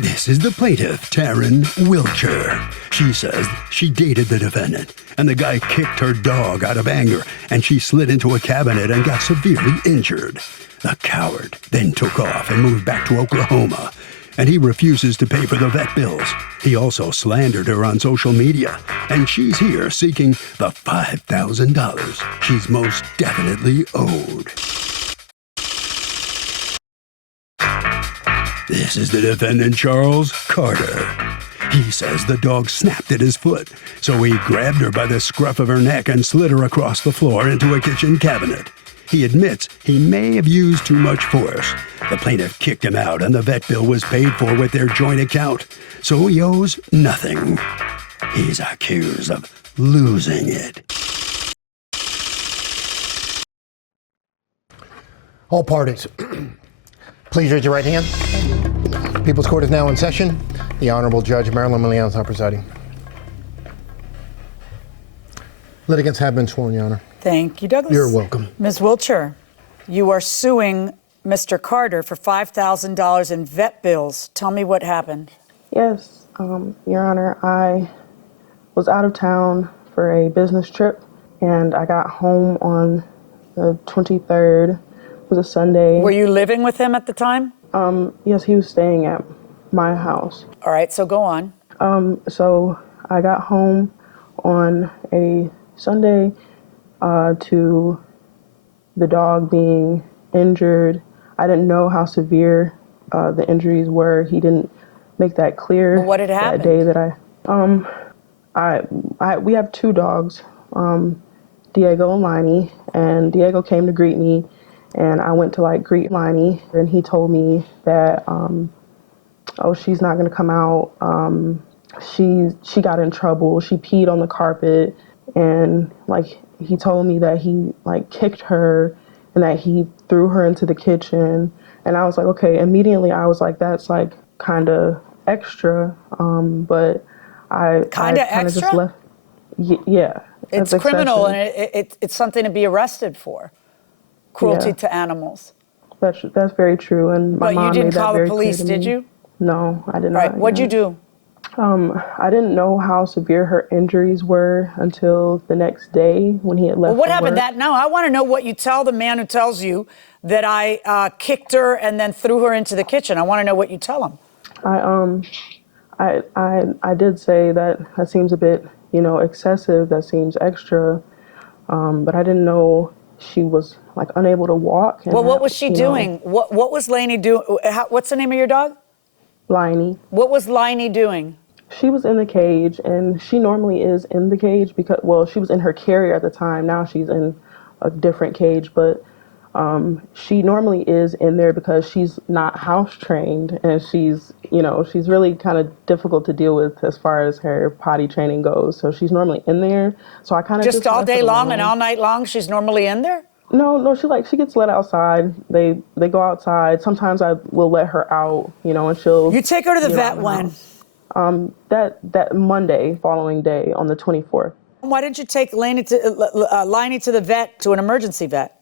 This is the plaintiff, Taryn Wilcher. She says she dated the defendant, and the guy kicked her dog out of anger, and she slid into a cabinet and got severely injured. The coward then took off and moved back to Oklahoma, and he refuses to pay for the vet bills. He also slandered her on social media, and she's here seeking the $5,000 she's most definitely owed. This is the defendant, Charles Carter. He says the dog snapped at his foot, so he grabbed her by the scruff of her neck and slid her across the floor into a kitchen cabinet. He admits he may have used too much force. The plaintiff kicked him out, and the vet bill was paid for with their joint account, so he owes nothing. He's accused of losing it. All parties, please raise your right hand. People's Court is now in session. The Honorable Judge Marilyn Milian is now presiding. Litigants have been sworn, Your Honor. Thank you, Douglas. You're welcome. Ms. Wilcher, you are suing Mr. Carter for $5,000 in vet bills. Tell me what happened. Yes, Your Honor, I was out of town for a business trip, and I got home on the 23rd. It was a Sunday. Were you living with him at the time? Yes, he was staying at my house. All right, so go on. So I got home on a Sunday to the dog being injured. I didn't know how severe the injuries were. He didn't make that clear. Well, what had happened? That day that we have two dogs, Diego and Liney, and Diego came to greet me, and I went to greet Liney, and he told me that, oh, she's not gonna come out. She got in trouble. She peed on the carpet, and he told me that he kicked her and that he threw her into the kitchen. And I was like, okay, immediately I was like, that's kind of extra. But I kind of just left. Yeah. It's criminal, and it's something to be arrested for. Cruelty to animals. That's very true. And my mom But you didn't made that call the very police, clear to did me. you? No, I did not. Right. What'd you do? I didn't know how severe her injuries were until the next day when he had left. Well, what for happened work. that? No, I want to know what you tell the man who tells you that I kicked her and then threw her into the kitchen. I want to know what you tell him. I did say that seems a bit, excessive. That seems extra. But I didn't know she was unable to walk. Well, what was she doing? What was Lainey doing? What's the name of your dog? Liney. What was Liney doing? She was in the cage, and she normally is in the cage because, well, she was in her carrier at the time. Now she's in a different cage, but she normally is in there because she's not house trained, and she's really kind of difficult to deal with as far as her potty training goes. So she's normally in there. So I kind of just all day long and all night long. She's normally in there. No, she gets let outside. They go outside. Sometimes I will let her out, and she'll. You take her to the vet when? That Monday following day on the 24th. Why didn't you take Liney to the vet, to an emergency vet?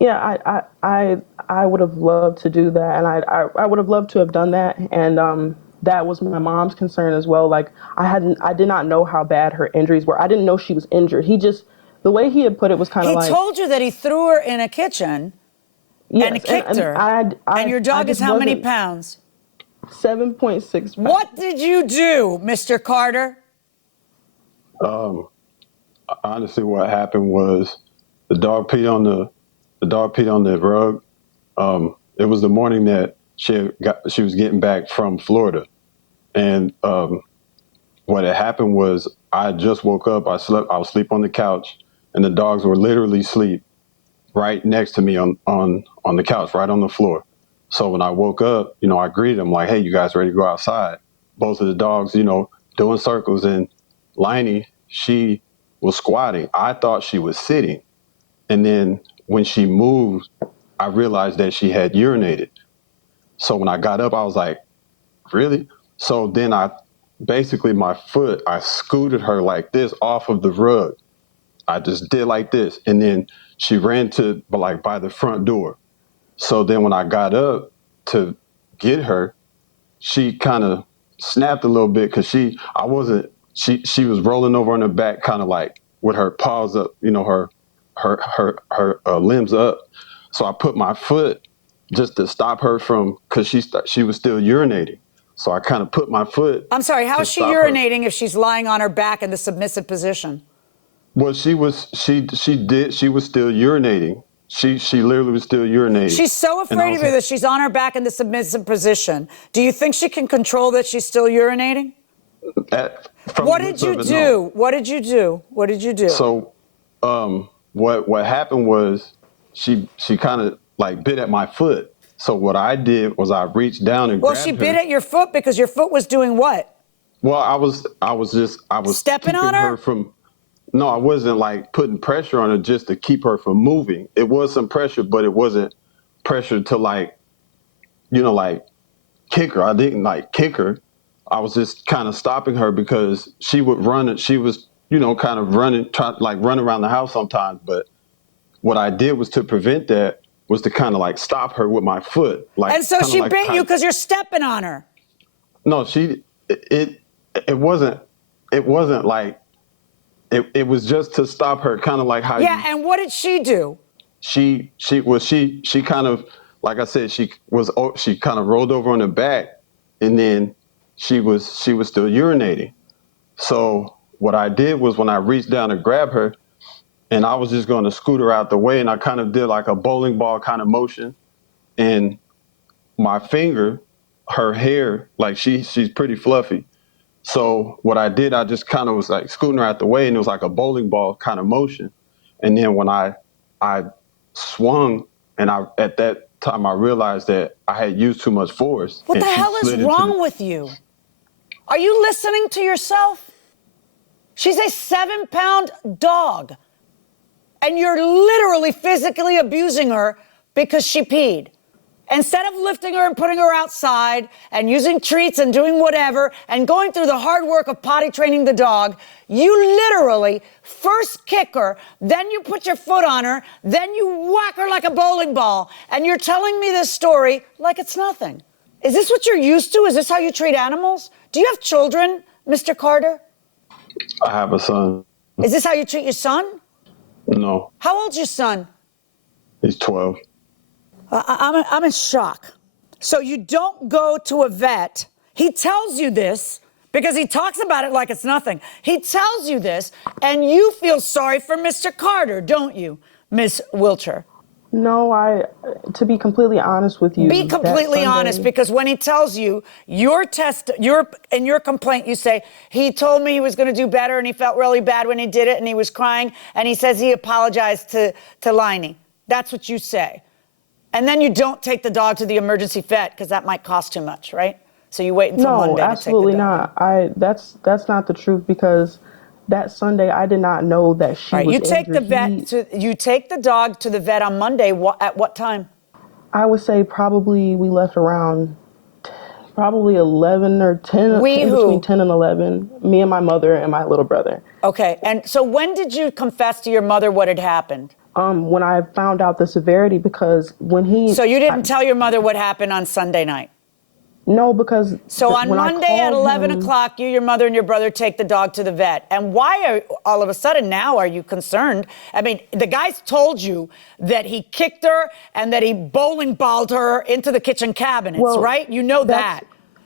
Yeah, I would have loved to do that, and I would have loved to have done that, and that was my mom's concern as well. I did not know how bad her injuries were. I didn't know she was injured. The way he had put it was kind of He told you that he threw her in a kitchen and kicked her. And your dog is how many pounds? 7.6 pounds. What did you do, Mr. Carter? Honestly, what happened was the dog peed on the rug. It was the morning that she was getting back from Florida, and what had happened was I just woke up. I was asleep on the couch, and the dogs were literally asleep right next to me on the couch, right on the floor. So when I woke up, I greeted them like, "Hey, you guys ready to go outside?" Both of the dogs, doing circles, and Liney, she was squatting. I thought she was sitting. And then when she moved, I realized that she had urinated. So when I got up, I was like, really? So then my foot, I scooted her like this off of the rug. I just did like this. And then she ran to by the front door. So then when I got up to get her, she kind of snapped a little bit because she was rolling over on her back, kind of like with her paws up, her limbs up. So I put my foot just to stop her from, because she was still urinating. So I kind of put my foot. I'm sorry, how is she urinating if she's lying on her back in the submissive position? Well, she was still urinating. She literally was still urinating. She's so afraid of you that she's on her back in the submissive position. Do you think she can control that she's still urinating? What did you do? No. What did you do? What did you do? So, what happened was she kind of like bit at my foot. So what I did was I reached down and grabbed her. Well, she bit at your foot because your foot was doing what? Well, I was stepping on her? No, I wasn't like putting pressure on her just to keep her from moving. It was some pressure, but it wasn't pressure to like kick her. I didn't like kick her. I was just kind of stopping her because she would run and she was, kind of run around the house sometimes. But what I did was to prevent that was to kind of like stop her with my foot. And so she bit you because you're stepping on her. No, it wasn't like, it was just to stop her, kind of like how. Yeah, and what did she do? She kind of, like I said, she kind of rolled over on her back, and then she was still urinating. So what I did was when I reached down to grab her, and I was just going to scoot her out the way, and I kind of did like a bowling ball kind of motion, and my finger, her hair, like she's pretty fluffy. So what I did, I just kind of was like scooting her out the way, and it was like a bowling ball kind of motion. And then when I swung, and at that time I realized that I had used too much force. What the hell is wrong with you? Are you listening to yourself? She's a 7-pound dog, and you're literally physically abusing her because she peed. Instead of lifting her and putting her outside and using treats and doing whatever and going through the hard work of potty training the dog, you literally first kick her, then you put your foot on her, then you whack her like a bowling ball, and you're telling me this story like it's nothing. Is this what you're used to? Is this how you treat animals? Do you have children, Mr. Carter? I have a son. Is this how you treat your son? No. How old's your son? He's 12. I'm in shock. So you don't go to a vet. He tells you this because he talks about it like it's nothing. He tells you this, and you feel sorry for Mr. Carter, don't you, Miss Wilcher? No, to be completely honest with you. Be completely honest, because when he tells you in your complaint, you say, he told me he was going to do better and he felt really bad when he did it and he was crying and he says he apologized to Liney. That's what you say. And then you don't take the dog to the emergency vet because that might cost too much, right? So you wait until Monday to take the dog. No, absolutely not. That's not the truth, because that Sunday I did not know that she was injured. You take the dog to the vet on Monday. At what time? I would say probably we left around 11 or 10. Between 10 and 11. Me and my mother and my little brother. Okay. And so when did you confess to your mother what had happened? When I found out the severity, because when he... So you didn't tell your mother what happened on Sunday night? No, because... So on Monday at 11 o'clock, you, your mother, and your brother take the dog to the vet. And why all of a sudden now are you concerned? I mean, the guy's told you that he kicked her and that he bowling balled her into the kitchen cabinets, right? You know that.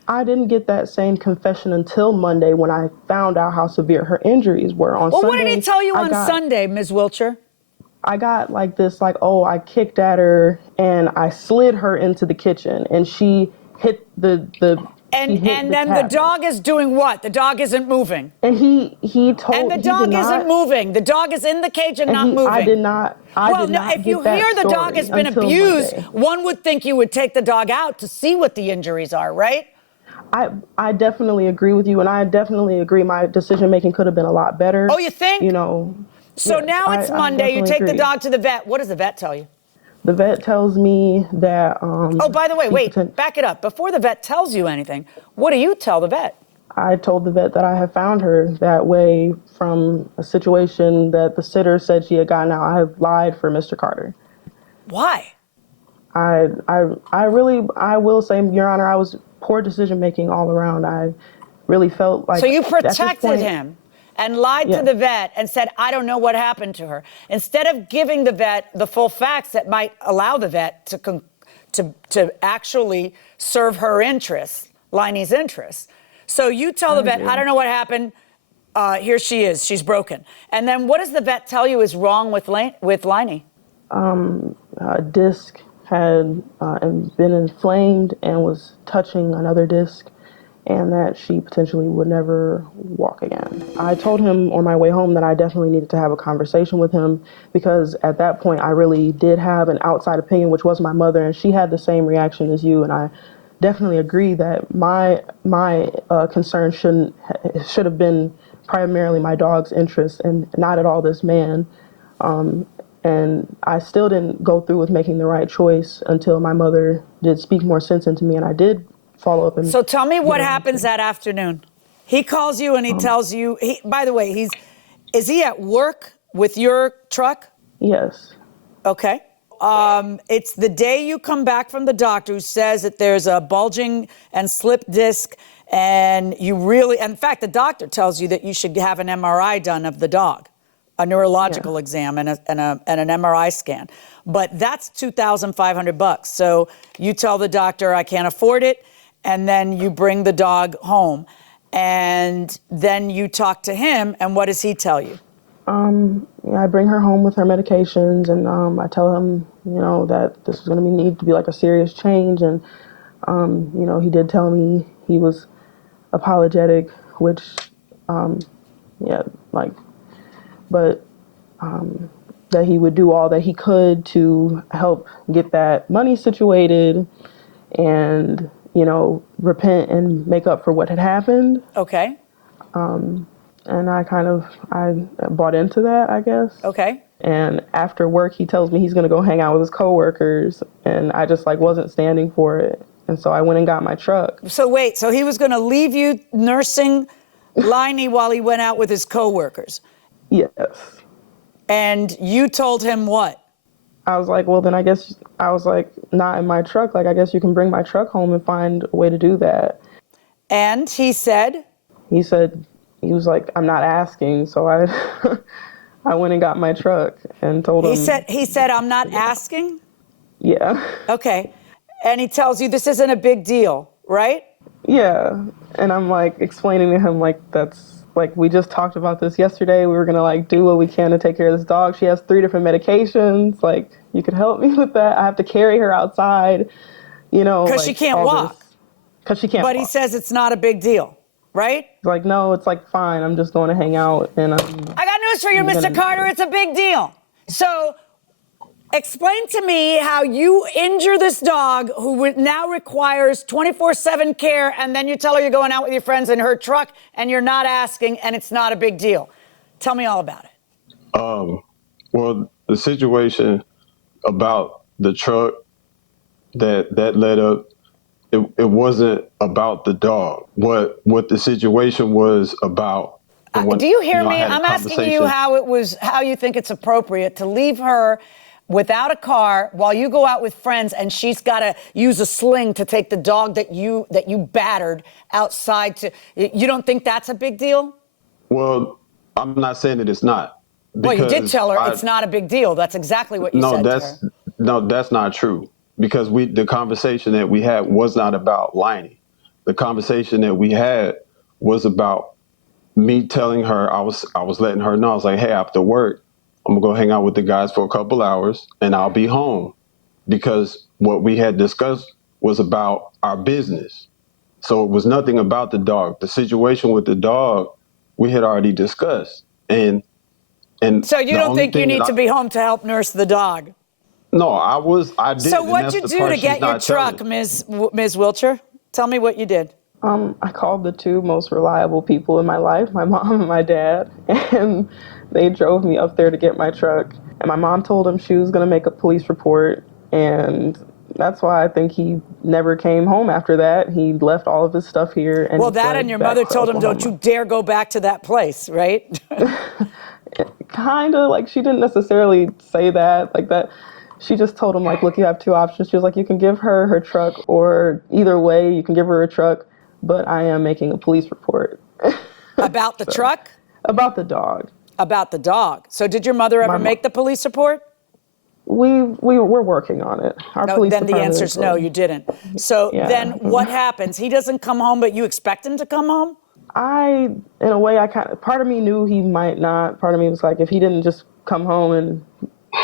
I didn't get that same confession until Monday when I found out how severe her injuries were on Sunday. Well, what did he tell you on Sunday, Ms. Wilcher? I got like this, I kicked at her and I slid her into the kitchen and she hit the And then the dog is doing what? The dog isn't moving. And he told... And the dog isn't moving. The dog is in the cage and not moving. I did not if you hear the dog has been abused, one would think you would take the dog out to see what the injuries are, right? I definitely agree with you, and I definitely agree my decision-making could have been a lot better. Oh, you think? So yes, now it's Monday. You take the dog to the vet. What does the vet tell you? The vet tells me that... oh, by the way, wait, back it up. Before the vet tells you anything, what do you tell the vet? I told the vet that I had found her that way from a situation that the sitter said she had gotten out. I have lied for Mr. Carter. Why? I will say, Your Honor, I was poor decision making all around. I really felt like So you at this protected point- him and lied to Yeah. the vet and said, I don't know what happened to her. Instead of giving the vet the full facts that might allow the vet to actually serve her interests, Liney's interests. So you tell the vet, I don't know what happened. Here she is. She's broken. And then what does the vet tell you is wrong with Liney? A disc had been inflamed and was touching another disc, and that she potentially would never walk again. I told him on my way home that I definitely needed to have a conversation with him, because at that point I really did have an outside opinion, which was my mother, and she had the same reaction as you, and I definitely agree that my concern should have been primarily my dog's interest and not at all this man. And I still didn't go through with making the right choice until my mother did speak more sense into me, and I did follow up. And So tell me what happens that afternoon. He calls you and he tells you, by the way, is he at work with your truck? Yes. Okay. It's the day you come back from the doctor who says that there's a bulging and slip disc, and in fact, the doctor tells you that you should have an MRI done of the dog, a neurological exam and an MRI scan. But that's $2,500. So you tell the doctor, I can't afford it, and then you bring the dog home. And then you talk to him, and what does he tell you? I bring her home with her medications, and I tell him, that this was going to need to be like a serious change. And, he did tell me he was apologetic, which, but that he would do all that he could to help get that money situated and, repent and make up for what had happened. Okay. And I bought into that, I guess. Okay. And after work, he tells me he's going to go hang out with his coworkers, and I just wasn't standing for it. And so I went and got my truck. So wait, so he was going to leave you nursing Liney while he went out with his coworkers? Yes. And you told him what? I was like, well, then I guess, not in my truck. I guess you can bring my truck home and find a way to do that. And he said? He was like, I'm not asking. So I went and got my truck and told him. He said, I'm not asking? Yeah. Okay. And he tells you this isn't a big deal, right? Yeah. And I'm explaining to him that's we just talked about this yesterday. We were going to do what we can to take care of this dog. She has 3 different medications. You could help me with that. I have to carry her outside, Because she can't walk. Because she can't But walk. he says it's not a big deal, right? He's no, it's fine. I'm just going to hang out. And I got news for you, Mr. Carter. It's a big deal. So explain to me how you injure this dog who now requires 24/7 care, and then you tell her you're going out with your friends in her truck and you're not asking and it's not a big deal. Tell me all about it. Well, the situation about the truck that led up, it wasn't about the dog. What the situation was about. Do you hear me? I had a I'm asking you conversation. how you think it's appropriate to leave her without a car while you go out with friends, and she's got to use a sling to take the dog that you battered outside. You don't think that's a big deal? Well, I'm not saying that it's not. Well, you did because tell her it's not a big deal. That's exactly what you said to her. No, that's not true. Because the conversation that we had was not about Liney. The conversation that we had was about me telling her, I was letting her know, I was like, hey, after work, I'm gonna go hang out with the guys for a couple hours and I'll be home. Because what we had discussed was about our business. So it was nothing about the dog. The situation with the dog, we had already discussed. And so you don't think you need to be home to help nurse the dog? No, I did. So what'd you do to get your truck, Ms. Wilcher? Tell me what you did. I called the 2 most reliable people in my life, my mom and my dad, and they drove me up there to get my truck. And my mom told him she was going to make a police report, and that's why I think he never came home after that. He left all of his stuff here. And well, that and your mother told him, don't you dare go back to that place, right? Kind of, she didn't necessarily say that, she just told him, like, look, you have two options. She was like, you can give her her truck, or either way, you can give her a truck, but I am making a police report. About the truck? About the dog. About the dog. So did your mother ever make the police report? We're working on it. Our No, police then the department answer is is no, you didn't. So Yeah. then what happens? He doesn't come home, but you expect him to come home? in a way, part of me knew he might not. Part of me was like, if he didn't just come home and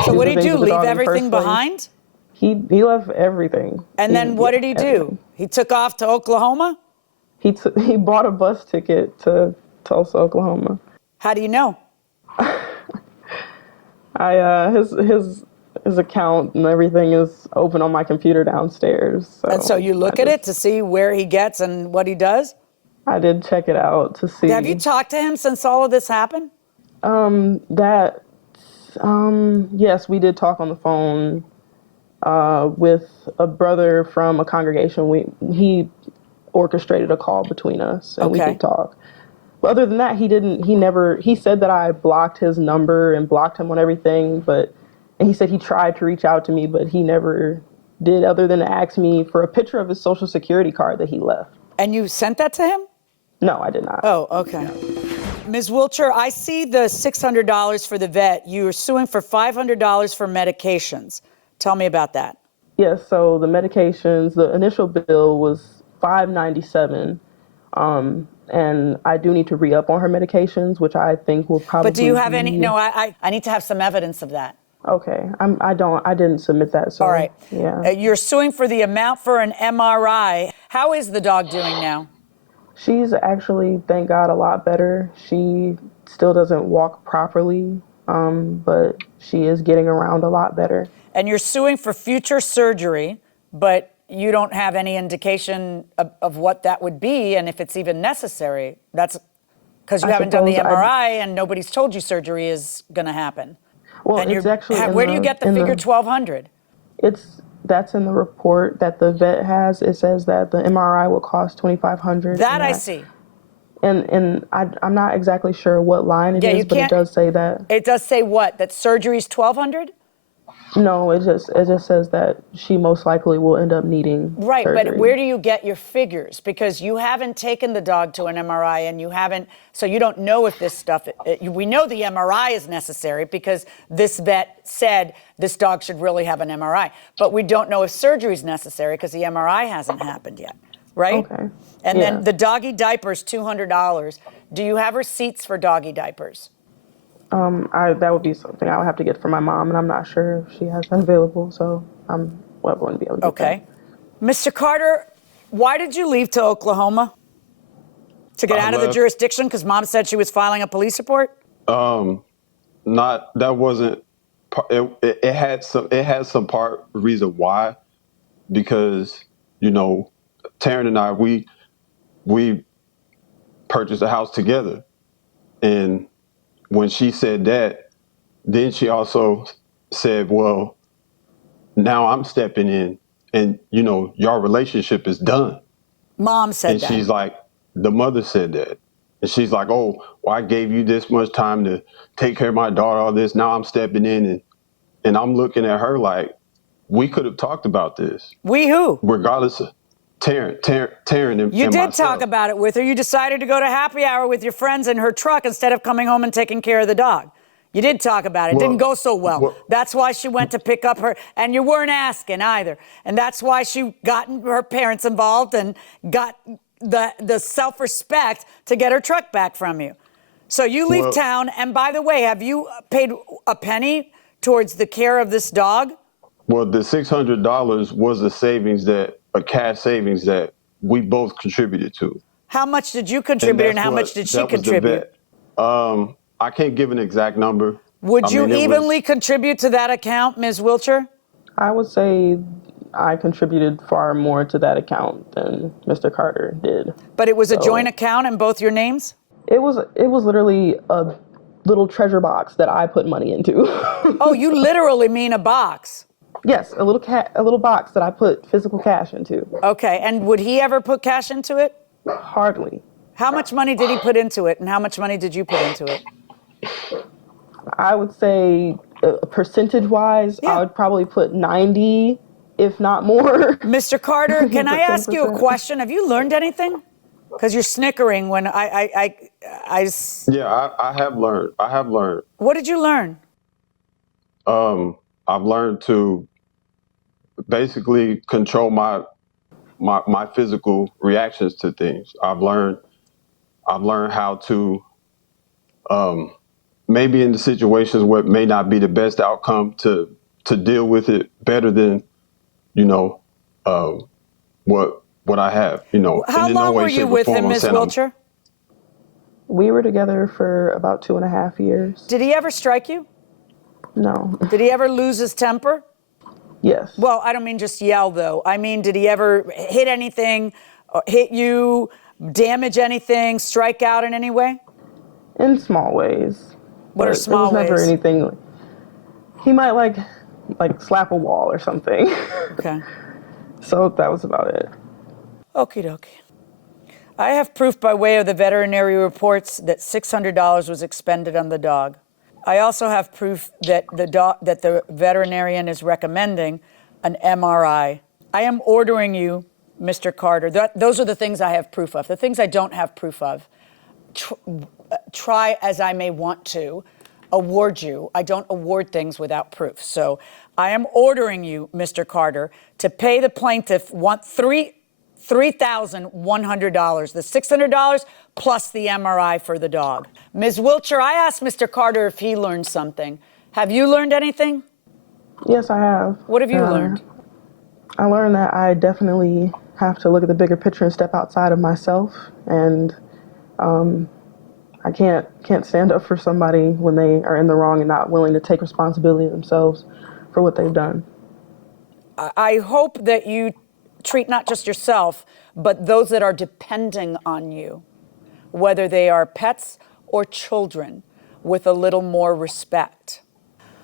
So what the did he things do? with the Leave dog in the everything first place, behind? He left everything. And then what did he do? Everything. He took off to Oklahoma? He bought a bus ticket to Tulsa, Oklahoma. How do you know? His account and everything is open on my computer downstairs. And so you look at it to see where he gets and what he does? I did check it out to see. Have you talked to him since all of this happened? Yes, we did talk on the phone with a brother from a congregation. He orchestrated a call between us, and we Okay. did talk. But other than that, he said that I blocked his number and blocked him on everything, and he said he tried to reach out to me, but he never did, other than to ask me for a picture of his social security card that he left. And you sent that to him? No, I did not. Oh, okay. Ms. Wilcher, I see the $600 for the vet. You are suing for $500 for medications. Tell me about that. Yes, so the medications, the initial bill was $597, and I do need to re-up on her medications, which I think will probably. But do you have any? be- No, I need to have some evidence of that. Okay, I didn't submit that. So, All right. Yeah. You're suing for the amount for an MRI. How is the dog doing now? She's actually, thank God, a lot better. She still doesn't walk properly, but she is getting around a lot better. And you're suing for future surgery, but you don't have any indication of what that would be and if it's even necessary. That's because you haven't done the suppose MRI and nobody's told you surgery is going to happen. Well, And it's actually. where do you get the figure 1,200? That's in the report that the vet has. It says that the MRI will cost $2,500. That I see. And I'm not exactly sure what line it Yeah, is, you but it can't- does say that. It does say what? That surgery's 1,200? No, it just says that she most likely will end up needing Right, surgery. but where do you get your figures? Because you haven't taken the dog to an MRI and you haven't, so you don't know if this stuff, we know the MRI is necessary because this vet said this dog should really have an MRI, but we don't know if surgery is necessary because the MRI hasn't happened yet, right? Okay. And Yeah. then the doggy diapers, $200. Do you have receipts for doggy diapers? That would be something I would have to get from my mom, and I'm not sure if she has that available, so I wouldn't be able to get Okay. Mr. Carter, why did you leave to Oklahoma? To get out of the left- jurisdiction because mom said she was filing a police report? Not that wasn't. It had some part reason why, because Taryn and I we purchased a house together, and when she said that, then she also said, well, now I'm stepping in and, your relationship is done. Mom said And that. she's like, the mother said that. And she's like, oh, well, I gave you this much time to take care of my daughter, all this. Now I'm stepping in. And I'm looking at her like, we could have talked about this. We who? Regardless of Taryn and You and did myself. talk about it with her. You decided to go to happy hour with your friends in her truck instead of coming home and taking care of the dog. You did talk about it. It didn't go so well. That's why she went to pick up her, and you weren't asking either. And that's why she got her parents involved and got the self-respect to get her truck back from you. So you leave town, and by the way, have you paid a penny towards the care of this dog? Well, the $600 was a cash savings that we both contributed to. How much did you contribute and how much did she contribute? I can't give an exact number. Would you it was- evenly contribute to that account, Ms. Wilcher? I would say I contributed far more to that account than Mr. Carter did. But it was a joint account in both your names? It was literally a little treasure box that I put money into. Oh, you literally mean a box. Yes, a little box that I put physical cash into. Okay, and would he ever put cash into it? Hardly. How much money did he put into it, and how much money did you put into it? I would say percentage-wise, Yeah. I would probably put 90, if not more. Mr. Carter, can I ask you a 10%. question? Have you learned anything? Because you're snickering when Yeah, I have learned. I have learned. What did you learn? I've learned to basically control my physical reactions to things. I've learned how to maybe in the situations where it may not be the best outcome to deal with it better than what I have. How and in no long way, were you shape, or with form him, I'm Ms. saying I'm- Wiltshire? We were together for about 2.5 years. Did he ever strike you? No. Did he ever lose his temper? Yes. Well, I don't mean just yell, though. I mean, did he ever hit anything, hit you, damage anything, strike out in any way? In small ways. What are But small it was never ways? anything. He might like slap a wall or something. Okay. So that was about it. Okie dokie. I have proof by way of the veterinary reports that $600 was expended on the dog. I also have proof that the veterinarian is recommending an MRI. I am ordering you, Mr. Carter. Those are the things I have proof of. The things I don't have proof of, try as I may want to award you. I don't award things without proof. So I am ordering you, Mr. Carter, to pay the plaintiff $3,100, the $600 plus the MRI for the dog. Ms. Wiltshire, I asked Mr. Carter if he learned something. Have you learned anything? Yes, I have. What have you learned? I learned that I definitely have to look at the bigger picture and step outside of myself. And I can't stand up for somebody when they are in the wrong and not willing to take responsibility themselves for what they've done. I hope that you treat not just yourself, but those that are depending on you, whether they are pets or children, with a little more respect.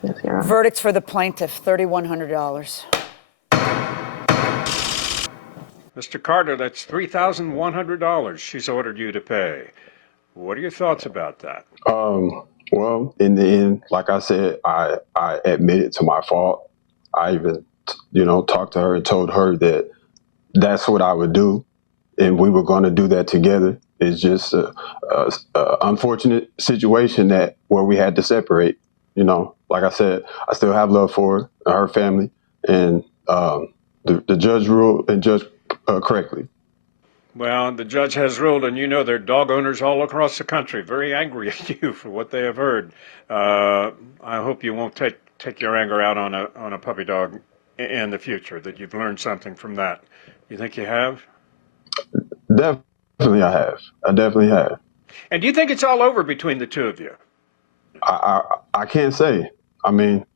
Yes, Your Honor. Verdicts for the plaintiff, $3,100. Mr. Carter, that's $3,100 she's ordered you to pay. What are your thoughts about that? Well, in the end, like I said, I admitted to my fault. I even, talked to her and told her that that's what I would do, and we were going to do that together. It's just a unfortunate situation where we had to separate. Like I said, I still have love for her family, and the judge ruled and judged correctly. Well, the judge has ruled, and there are dog owners all across the country very angry at you for what they have heard. I hope you won't take your anger out on a puppy dog in the future, that you've learned something from that. You think you have? Definitely I have. I definitely have. And do you think it's all over between the two of you? I can't say. I mean,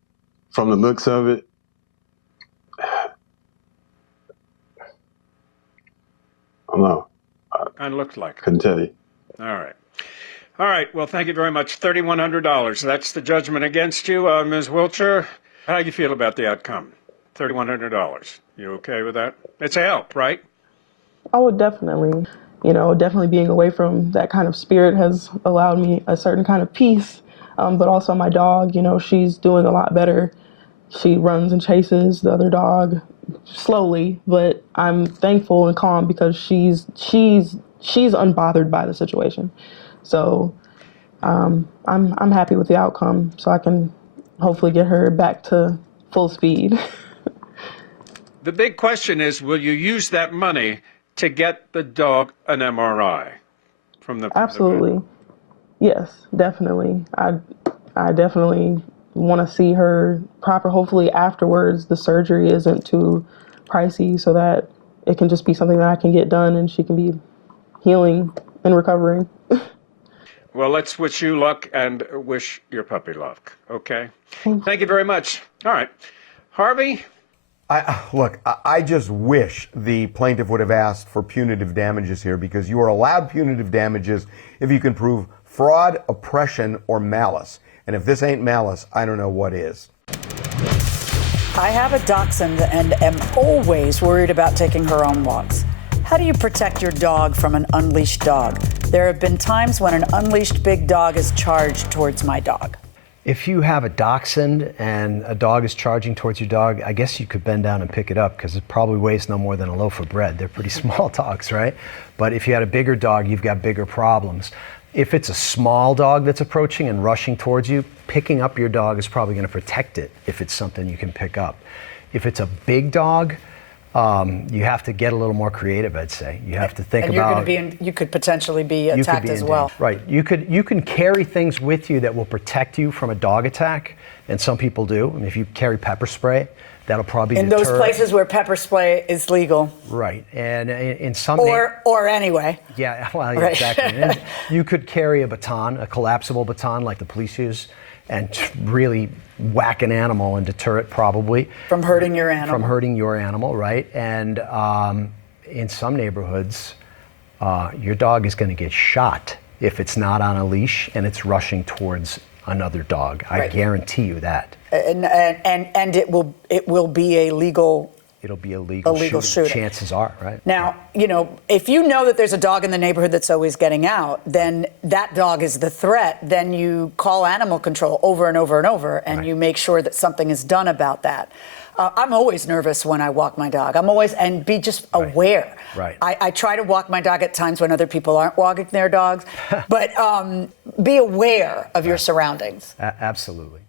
from the looks of it, I don't know. Kind of looks like it. Couldn't tell you. All right. Well, thank you very much. $3,100. That's the judgment against you, Ms. Wiltshire. How do you feel about the outcome? $3,100. You okay with that? It's a help, right? I would definitely. Definitely being away from that kind of spirit has allowed me a certain kind of peace. But also my dog, she's doing a lot better. She runs and chases the other dog slowly, but I'm thankful and calm because she's unbothered by the situation. So I'm happy with the outcome, so I can hopefully get her back to full speed. The big question is, will you use that money to get the dog an MRI from the Absolutely. Yes, definitely. I definitely want to see her proper. Hopefully afterwards the surgery isn't too pricey so that it can just be something that I can get done and she can be healing and recovering. Well, let's wish you luck and wish your puppy luck, okay? Thank you very much. All right. Harvey? I just wish the plaintiff would have asked for punitive damages here, because you are allowed punitive damages if you can prove fraud, oppression, or malice. And if this ain't malice, I don't know what is. I have a dachshund and am always worried about taking her on walks. How do you protect your dog from an unleashed dog? There have been times when an unleashed big dog has charged towards my dog. If you have a dachshund and a dog is charging towards your dog, I guess you could bend down and pick it up because it probably weighs no more than a loaf of bread. They're pretty small dogs, right? But if you had a bigger dog, you've got bigger problems. If it's a small dog that's approaching and rushing towards you, picking up your dog is probably going to protect it if it's something you can pick up. If it's a big dog, you have to get a little more creative, I'd say. You have to think about. And you could potentially be attacked as well. Right. You can carry things with you that will protect you from a dog attack, and some people do. I mean, if you carry pepper spray, that'll probably in deter. those places where pepper spray is legal. Right. And in some or anyway. Yeah. Well, yeah, right. exactly. And you could carry a baton, a collapsible baton like the police use, and really whack an animal and deter it probably from hurting your animal. From hurting your animal, right? And in some neighborhoods, your dog is going to get shot if it's not on a leash and it's rushing towards another dog. I guarantee you that. And it will be a legal. It'll be a legal shooting. Chances are, right? Now, if you know that there's a dog in the neighborhood that's always getting out, then that dog is the threat. Then you call animal control over and over and over, and you make sure that something is done about that. I'm always nervous when I walk my dog. Be just aware. Right. I try to walk my dog at times when other people aren't walking their dogs, but be aware of your surroundings. Absolutely.